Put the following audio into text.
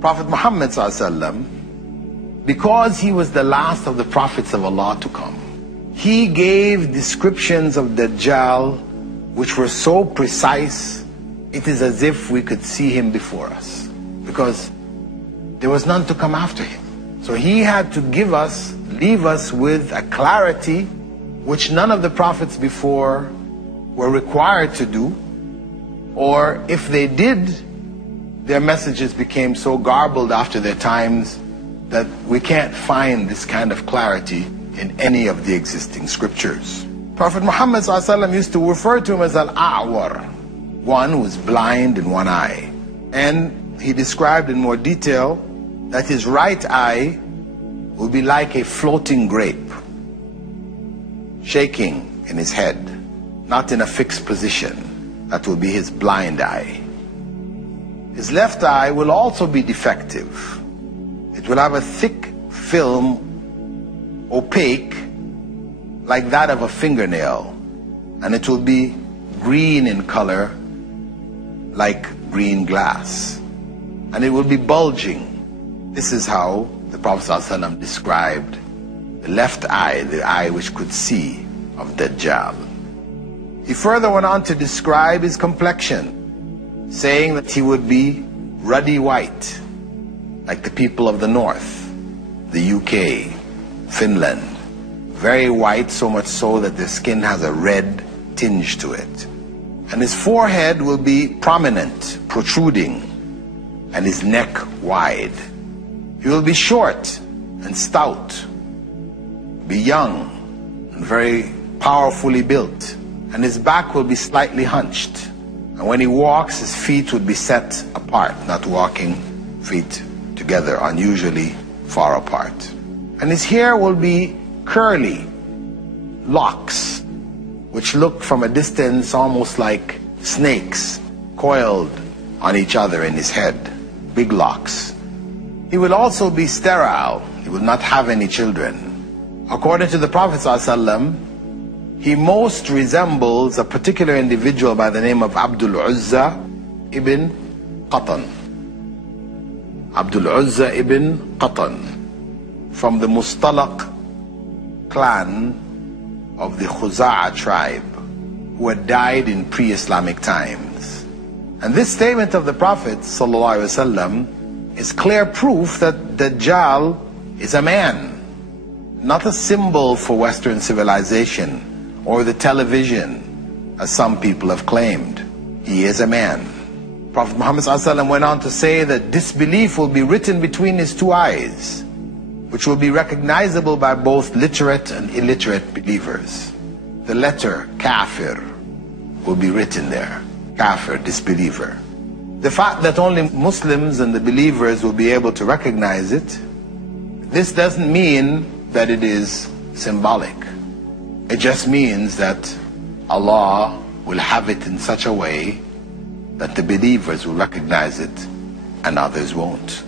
Prophet Muhammad s.a.v., because he was the last of the prophets of Allah to come, he gave descriptions of Dajjal which were so precise, it is as if we could see him before us, because there was none to come after him. So he had to leave us with a clarity which none of the prophets before were required to do, or if they did, their messages became so garbled after their times that we can't find this kind of clarity in any of the existing scriptures. Prophet Muhammad ﷺ used to refer to him as al-a'war, one who is blind in one eye. And he described in more detail that his right eye will be like a floating grape, shaking in his head, not in a fixed position. That will be his blind eye. His left eye will also be defective. It will have a thick film, opaque, like that of a fingernail, and it will be green in color, like green glass, and it will be bulging. This is how the Prophet ﷺ described the left eye, the eye which could see, of Dajjal. He further went on to describe his complexion, saying that he would be ruddy white, like the people of the north, the UK, Finland. Very white, so much so that the skin has a red tinge to it. And his forehead will be prominent, protruding, and his neck wide. He will be short and stout, be young and very powerfully built, and his back will be slightly hunched. And when he walks, his feet would be set apart, not walking feet together, unusually far apart. And his hair will be curly locks, which look from a distance almost like snakes coiled on each other in his head, big locks. He will also be sterile. He will not have any children. According to the Prophet ﷺ, he most resembles a particular individual by the name of Abdul Uzza ibn Qatan. Abdul Uzza ibn Qatan, from the Mustalaq clan of the Khuza'a tribe, who had died in pre-Islamic times. And this statement of the Prophet ﷺ is clear proof that Dajjal is a man, not a symbol for Western civilization or the television, as some people have claimed. He is a man. Prophet Muhammad ﷺ went on to say that disbelief will be written between his two eyes, which will be recognizable by both literate and illiterate believers. The letter kafir will be written there. Kafir, disbeliever. The fact that only Muslims and the believers will be able to recognize it, this doesn't mean that it is symbolic. It just means that Allah will have it in such a way that the believers will recognize it and others won't.